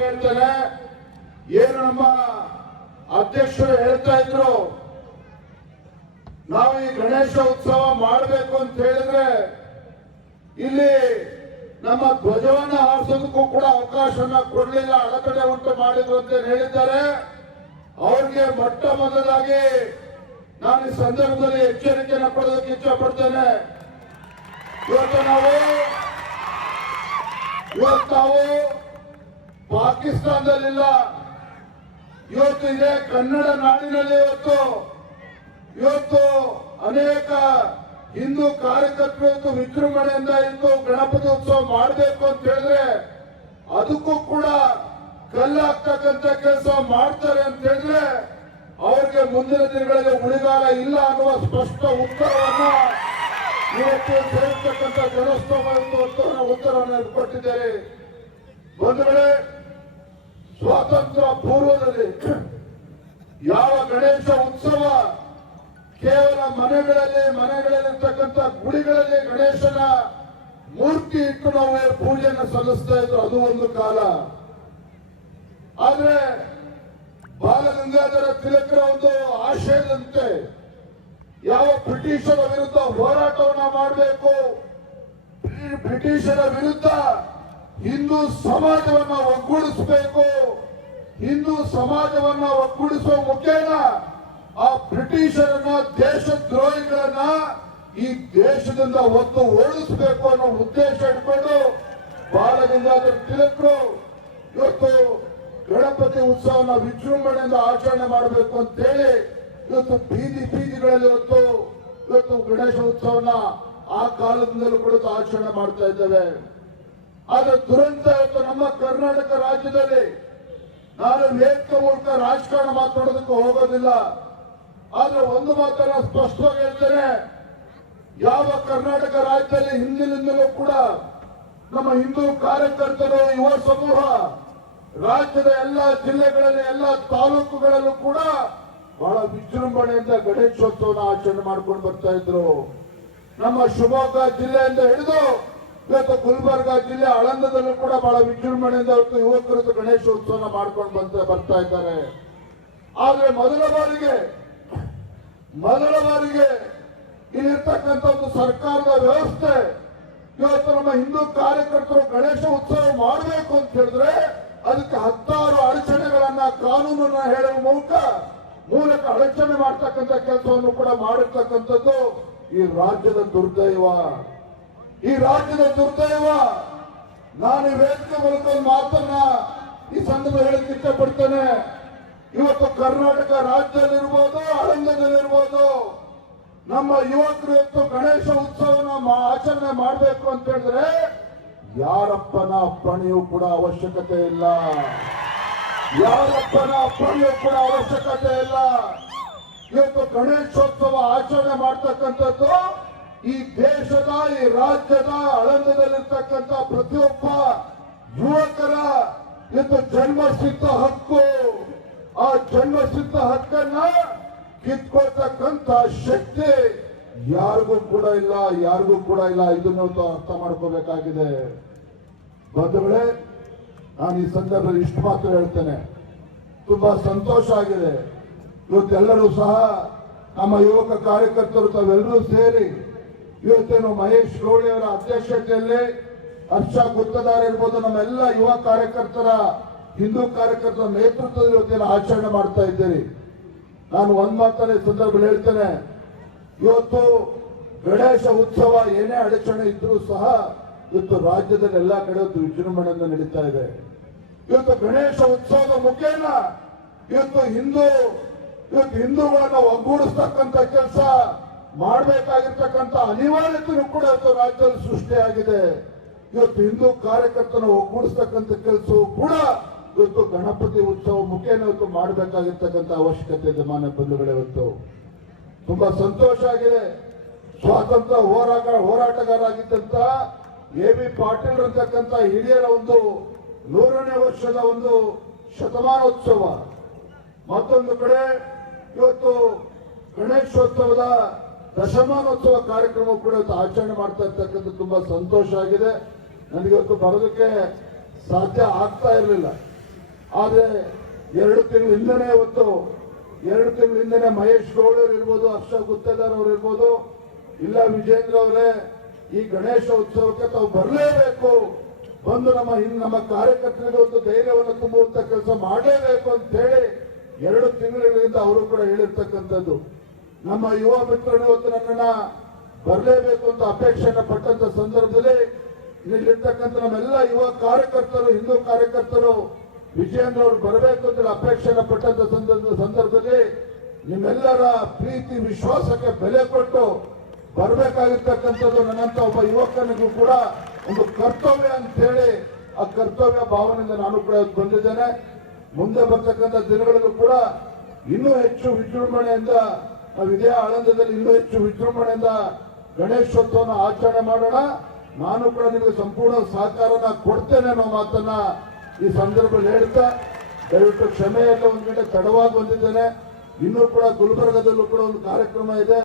ಹೇಳ್ತೇನೆ. ಏನು ನಮ್ಮ ಅಧ್ಯಕ್ಷರು ಹೇಳ್ತಾ ಇದ್ರು, ನಾವು ಈ ಗಣೇಶ ಉತ್ಸವ ಮಾಡಬೇಕು ಅಂತ ಹೇಳಿದ್ರೆ ಇಲ್ಲಿ ನಮ್ಮ ಧ್ವಜವನ್ನ ಹಾರಿಸೋದಕ್ಕೂ ಕೂಡ ಅವಕಾಶನ ಕೊಡಲಿಲ್ಲ, ಅಡೆತಡೆ ಉಂಟು ಮಾಡಿದ್ರು ಅಂತ ಹೇಳಿದ್ದಾರೆ. ಅವ್ರಿಗೆ ಮೊಟ್ಟ ಮೊದಲಾಗಿ ನಾನು ಈ ಸಂದರ್ಭದಲ್ಲಿ ಎಚ್ಚರಿಕೆಯನ್ನು ಕೊಡೋದಕ್ಕೆ ಇಚ್ಛೆ ಪಡ್ತೇನೆ. ಇವತ್ತು ನಾವು ಪಾಕಿಸ್ತಾನದಲ್ಲಿಲ್ಲ, ಇವತ್ತು ಇದೇ ಕನ್ನಡ ನಾಡಿನಲ್ಲಿ ಇವತ್ತು ಅನೇಕ ಹಿಂದೂ ಕಾರ್ಯಕರ್ತರು ವಿಜೃಂಭಣೆಯಿಂದ ಇದ್ದು ಗಣಪತಿ ಉತ್ಸವ ಮಾಡಬೇಕು ಅಂತ ಹೇಳಿದ್ರೆ ಅದಕ್ಕೂ ಕೂಡ ಕಲ್ಲಾಗ್ತಕ್ಕಂಥ ಕೆಲಸ ಮಾಡ್ತಾರೆ ಅಂತ ಹೇಳಿದ್ರೆ ಅವ್ರಿಗೆ ಮುಂದಿನ ದಿನಗಳಲ್ಲಿ ಉಳಿಗಾಲ ಇಲ್ಲ ಅನ್ನುವ ಸ್ಪಷ್ಟ ಉತ್ತರವನ್ನ ಇವತ್ತು ಸೇರಿರ್ತಕ್ಕಂಥ ಜನಸ್ತೋಮ ಉತ್ತರವನ್ನು ಕೊಟ್ಟಿದ್ದಾರೆ. ಬಂಧುಗಳೇ, ಸ್ವಾತಂತ್ರ್ಯ ಪೂರ್ವದಲ್ಲಿ ಯಾವ ಗಣೇಶ ಉತ್ಸವ ಕೇವಲ ಮನೆಗಳಲ್ಲಿರ್ತಕ್ಕಂಥ ಗುಡಿಗಳಲ್ಲಿ ಗಣೇಶನ ಮೂರ್ತಿ ಇಟ್ಟು ನಾವು ಪೂಜೆಯನ್ನು ಸಲ್ಲಿಸ್ತಾ ಇದ್ರು, ಅದು ಒಂದು ಕಾಲ. ಆದ್ರೆ ಬಾಲಗಂಗಾಧರ ತಿಲಕರ ಒಂದು ಆಶಯದಂತೆ ಯಾವ ಬ್ರಿಟಿಷರ ವಿರುದ್ಧ ಹೋರಾಟವನ್ನ ಮಾಡಬೇಕು, ಬ್ರಿಟಿಷರ ವಿರುದ್ಧ ಹಿಂದೂ ಸಮಾಜವನ್ನ ಒಗ್ಗೂಡಿಸಬೇಕು, ಹಿಂದೂ ಸಮಾಜವನ್ನ ಒಗ್ಗೂಡಿಸುವ ಮುಖೇನ ಆ ಬ್ರಿಟಿಷರನ್ನ ದೇಶದ್ರೋಹಿಗಳನ್ನ ಈ ದೇಶದಿಂದ ಒತ್ತು ಓಡಿಸಬೇಕು ಅನ್ನೋ ಉದ್ದೇಶ ಇಟ್ಕೊಂಡು ಬಾಲಗಂಗಾಧರ ತಿಲಕರು ಇವತ್ತು ಗಣಪತಿ ಉತ್ಸವನ ವಿಜೃಂಭಣೆಯಿಂದ ಆಚರಣೆ ಮಾಡಬೇಕು ಅಂತೇಳಿ ಇವತ್ತು ಬೀದಿಗಳಲ್ಲಿ ಇವತ್ತು ಗಣೇಶ ಉತ್ಸವನ ಆ ಕಾಲದಿಂದಲೂ ಕೂಡ ಆಚರಣೆ ಮಾಡ್ತಾ ಇದ್ದೇವೆ. ಆದ್ರೆ ದುರಂತ ಇವತ್ತು ನಮ್ಮ ಕರ್ನಾಟಕ ರಾಜ್ಯದಲ್ಲಿ, ನಾನು ವೇದಿಕೆ ಮೂಲಕ ರಾಜಕಾರಣ ಮಾತನಾಡೋದಕ್ಕೆ ಹೋಗೋದಿಲ್ಲ, ಆದ್ರೆ ಒಂದು ಮಾತನ್ನ ಸ್ಪಷ್ಟವಾಗಿ ಹೇಳ್ತೇನೆ. ಯಾವ ಕರ್ನಾಟಕ ರಾಜ್ಯದಲ್ಲಿ ಹಿಂದಿನಿಂದಲೂ ಕೂಡ ನಮ್ಮ ಹಿಂದೂ ಕಾರ್ಯಕರ್ತರು, ಯುವ ಸಮೂಹ ರಾಜ್ಯದ ಎಲ್ಲ ಜಿಲ್ಲೆಗಳಲ್ಲಿ, ಎಲ್ಲ ತಾಲೂಕುಗಳಲ್ಲೂ ಕೂಡ ಬಹಳ ವಿಜೃಂಭಣೆಯಿಂದ ಗಣೇಶೋತ್ಸವನ ಆಚರಣೆ ಮಾಡ್ಕೊಂಡು ಬರ್ತಾ ಇದ್ರು. ನಮ್ಮ ಶಿವಮೊಗ್ಗ ಜಿಲ್ಲೆಯಿಂದ ಹಿಡಿದು ಇವತ್ತು ಗುಲ್ಬರ್ಗ ಜಿಲ್ಲೆ ಆಳಂದದಲ್ಲೂ ಕೂಡ ಬಹಳ ವಿಜೃಂಭಣೆಯಿಂದ ಯುವಕರು ಗಣೇಶೋತ್ಸವನ ಮಾಡ್ಕೊಂಡು ಬರ್ತಾ ಇದ್ದಾರೆ. ಆದ್ರೆ ಮೊದಲ ಬಾರಿಗೆ ಇಲ್ಲಿರ್ತಕ್ಕಂಥ ಒಂದು ಸರ್ಕಾರದ ವ್ಯವಸ್ಥೆ ಇವತ್ತು ನಮ್ಮ ಹಿಂದೂ ಕಾರ್ಯಕರ್ತರು ಗಣೇಶ ಉತ್ಸವ ಮಾಡಬೇಕು ಅಂತ ಹೇಳಿದ್ರೆ ಅದಕ್ಕೆ 10 ಅಡಚಣೆಗಳನ್ನ ಕಾನೂನನ್ನ ಹೇಳುವ ಮೂಲಕ ಅಡಚಣೆ ಮಾಡ್ತಕ್ಕಂಥ ಕೆಲಸವನ್ನು ಕೂಡ ಮಾಡಿರ್ತಕ್ಕಂಥದ್ದು ಈ ರಾಜ್ಯದ ದುರ್ದೈವ. ನಾನು ಈ ವೇದಿಕೆ ಮೂಲಕ ಒಂದು ಮಾತನ್ನ ಈ ಸಂದರ್ಭ ಹೇಳಕ್ಕೆ ಇಷ್ಟಪಡ್ತೇನೆ. ಇವತ್ತು ಕರ್ನಾಟಕ ರಾಜ್ಯದಲ್ಲಿರ್ಬೋದು, ಆಳಂದದಲ್ಲಿರ್ಬೋದು, ನಮ್ಮ ಯುವಕರು ಇವತ್ತು ಗಣೇಶ ಉತ್ಸವನ ಆಚರಣೆ ಮಾಡಬೇಕು ಅಂತ ಹೇಳಿದ್ರೆ ಯಾರಪ್ಪನ ಅಪ್ಪಣೆಯೂ ಕೂಡ ಅವಶ್ಯಕತೆ ಇಲ್ಲ. ಇವತ್ತು ಗಣೇಶೋತ್ಸವ ಆಚರಣೆ ಮಾಡ್ತಕ್ಕಂಥದ್ದು ಈ ದೇಶದ, ಈ ರಾಜ್ಯದ ಆಳಂದದಲ್ಲಿರ್ತಕ್ಕಂಥ ಪ್ರತಿಯೊಬ್ಬ ಯುವಕರ ಇವತ್ತು ಜನ್ಮಸಿದ್ಧ ಹಕ್ಕು. ಆ ಜನ್ಮಸಿದ್ಧ ಹಕ್ಕನ್ನ ಕಿತ್ಕೊಳ್ತಕ್ಕಂಥ ಶಕ್ತಿ ಯಾರಿಗೂ ಕೂಡ ಇಲ್ಲ. ಇದನ್ನು ಅರ್ಥ ಮಾಡ್ಕೋಬೇಕಾಗಿದೆ. ಬಂಧುಗಳೇ, ನಾನು ಈ ಸಂದರ್ಭದಲ್ಲಿ ಇಷ್ಟು ಮಾತ್ರ ಹೇಳ್ತೇನೆ. ತುಂಬಾ ಸಂತೋಷ ಆಗಿದೆ. ಇವತ್ತೆಲ್ಲರೂ ಸಹ ನಮ್ಮ ಯುವಕ ಕಾರ್ಯಕರ್ತರು ತಾವೆಲ್ಲರೂ ಸೇರಿ ಇವತ್ತೇನು ಮಹೇಶ್ ಗೌಳಿ ಅವರ ಅಧ್ಯಕ್ಷತೆಯಲ್ಲಿ ಹರ್ಷ ಗುತ್ತದಾರ ಇರ್ಬೋದು, ನಮ್ಮೆಲ್ಲ ಯುವ ಕಾರ್ಯಕರ್ತರ, ಹಿಂದೂ ಕಾರ್ಯಕರ್ತರ ನೇತೃತ್ವದಲ್ಲಿ ಇವತ್ತೇನು ಆಚರಣೆ ಮಾಡ್ತಾ ಇದ್ದೀರಿ. ನಾನು ಒಂದ್ ಮಾತನ್ನ ಈ ಸಂದರ್ಭದಲ್ಲಿ ಹೇಳ್ತೇನೆ. ಇವತ್ತು ಗಣೇಶ ಉತ್ಸವ ಏನೇ ಅಡಚಣೆ ಇದ್ರೂ ಸಹ ಇವತ್ತು ರಾಜ್ಯದಲ್ಲಿ ಎಲ್ಲಾ ಕಡೆ ವಿಜೃಂಭಣೆಯಿಂದ ನಡೀತಾ ಇದೆ. ಇವತ್ತು ಗಣೇಶ ಉತ್ಸವದ ಮುಖೇನ ಇವತ್ತು ಹಿಂದೂಗಳನ್ನ ಒಗ್ಗೂಡಿಸ್ತಕ್ಕಂಥ ಕೆಲಸ ಮಾಡಬೇಕಾಗಿರ್ತಕ್ಕಂಥ ಅನಿವಾರ್ಯತೆಯೂ ಕೂಡ ಇವತ್ತು ರಾಜ್ಯದಲ್ಲಿ ಸೃಷ್ಟಿಯಾಗಿದೆ. ಇವತ್ತು ಹಿಂದೂ ಕಾರ್ಯಕರ್ತನ ಒಗ್ಗೂಡಿಸ್ತಕ್ಕಂಥ ಕೆಲಸವೂ ಕೂಡ ಇವತ್ತು ಗಣಪತಿ ಉತ್ಸವ ಮುಖೇನ ಇವತ್ತು ಮಾಡಬೇಕಾಗಿರ್ತಕ್ಕಂಥ ಅವಶ್ಯಕತೆ ಇದೆ. ಮಾನ್ಯ ಬಂಧುಗಳೇ, ಇವತ್ತು ತುಂಬಾ ಸಂತೋಷ ಆಗಿದೆ. ಸ್ವಾತಂತ್ರ್ಯ ಹೋರಾಟಗಾರರಾಗಿದ್ದಂತ ಎ.ಬಿ. ಪಾಟೀಲ್ ಅಂತಕ್ಕಂಥ ಹಿರಿಯರ ಒಂದು 100ನೇ ವರ್ಷದ ಒಂದು ಶತಮಾನೋತ್ಸವ, ಮತ್ತೊಂದು ಕಡೆ ಇವತ್ತು ಗಣೇಶೋತ್ಸವದ ದಶಮಾನೋತ್ಸವ ಕಾರ್ಯಕ್ರಮ ಕೂಡ ಇವತ್ತು ಆಚರಣೆ ಮಾಡ್ತಾ ಇರ್ತಕ್ಕಂಥ ತುಂಬಾ ಸಂತೋಷ ಆಗಿದೆ. ನನಗೆ ಇವತ್ತು ಬರೋದಕ್ಕೆ ಸಾಧ್ಯ ಆಗ್ತಾ ಇರಲಿಲ್ಲ. ಆದ್ರೆ 2 ತಿಂಗಳ ಹಿಂದೆನೆ ಇವತ್ತು 2 ತಿಂಗಳ ಹಿಂದೆನೆ ಮಹೇಶ್ ಗೌಡರು ಇರ್ಬೋದು, ಹರ್ಷ ಗುತ್ತೇದಾರ್ ಅವ್ರು ಇರ್ಬೋದು, ಇಲ್ಲ ವಿಜೇಂದ್ರ ಅವರೇ ಈ ಗಣೇಶ ಉತ್ಸವಕ್ಕೆ ತಾವು ಬರಲೇಬೇಕು, ಬಂದು ನಮ್ಮ ಕಾರ್ಯಕರ್ತರಿಗೆ ಒಂದು ಧೈರ್ಯವನ್ನು ತುಂಬುವಂತ ಕೆಲಸ ಮಾಡಲೇಬೇಕು ಅಂತ ಹೇಳಿ 2 ತಿಂಗಳಿಂದ ಅವರು ಕೂಡ ಹೇಳಿರ್ತಕ್ಕಂಥದ್ದು. ನಮ್ಮ ಯುವ ಮಿತ್ರರು ಇವತ್ತು ನನ್ನನ್ನ ಬರಲೇಬೇಕು ಅಂತ ಅಪೇಕ್ಷೆಯನ್ನು ಪಟ್ಟಂತ ಸಂದರ್ಭದಲ್ಲಿ ಇಲ್ಲಿರ್ತಕ್ಕಂಥ ನಮ್ಮೆಲ್ಲ ಯುವ ಕಾರ್ಯಕರ್ತರು, ಹಿಂದೂ ಕಾರ್ಯಕರ್ತರು ವಿಜಯೇಂದ್ರ ಅವರು ಬರಬೇಕು ಅಂತ ಅಪೇಕ್ಷೆಯನ್ನು ಪಟ್ಟಂತ ಸಂದರ್ಭದಲ್ಲಿ ನಿಮ್ಮೆಲ್ಲರ ಪ್ರೀತಿ ವಿಶ್ವಾಸಕ್ಕೆ ಬೆಲೆ ಕೊಟ್ಟು ಬರಬೇಕಾಗಿರ್ತಕ್ಕಂಥದ್ದು ನನ್ನಂತ ಒಬ್ಬ ಯುವಕನಿಗೂ ಕೂಡ ಒಂದು ಕರ್ತವ್ಯ ಅಂತ ಹೇಳಿ ಆ ಕರ್ತವ್ಯ ಭಾವನೆಯಿಂದ ನಾನು ಕೂಡ ಬಂದಿದ್ದೇನೆ. ಮುಂದೆ ಬರ್ತಕ್ಕಂಥ ದಿನಗಳಲ್ಲೂ ಕೂಡ ಇನ್ನೂ ಹೆಚ್ಚು ವಿಜೃಂಭಣೆಯಿಂದ ನಾವು ಇದೇ ಆಳಂದದಲ್ಲಿ ಇನ್ನೂ ಹೆಚ್ಚು ವಿಜೃಂಭಣೆಯಿಂದ ಗಣೇಶೋತ್ಸವನ ಆಚರಣೆ ಮಾಡೋಣ. ನಾನು ಕೂಡ ನಿಮಗೆ ಸಂಪೂರ್ಣ ಸಹಕಾರನ ಕೊಡ್ತೇನೆ ಅನ್ನೋ ಮಾತನ್ನ ಈ ಸಂದರ್ಭದಲ್ಲಿ ಹೇಳ್ತಾ, ದಯವಿಟ್ಟು ಕ್ಷಮೆಯಲ್ಲ, ಒಂದ್ ಗಂಟೆ ತಡವಾಗಿ ಬಂದಿದ್ದೇನೆ. ಇನ್ನೂ ಕೂಡ ಗುಲ್ಬರ್ಗದಲ್ಲೂ ಕೂಡ ಒಂದು ಕಾರ್ಯಕ್ರಮ ಇದೆ.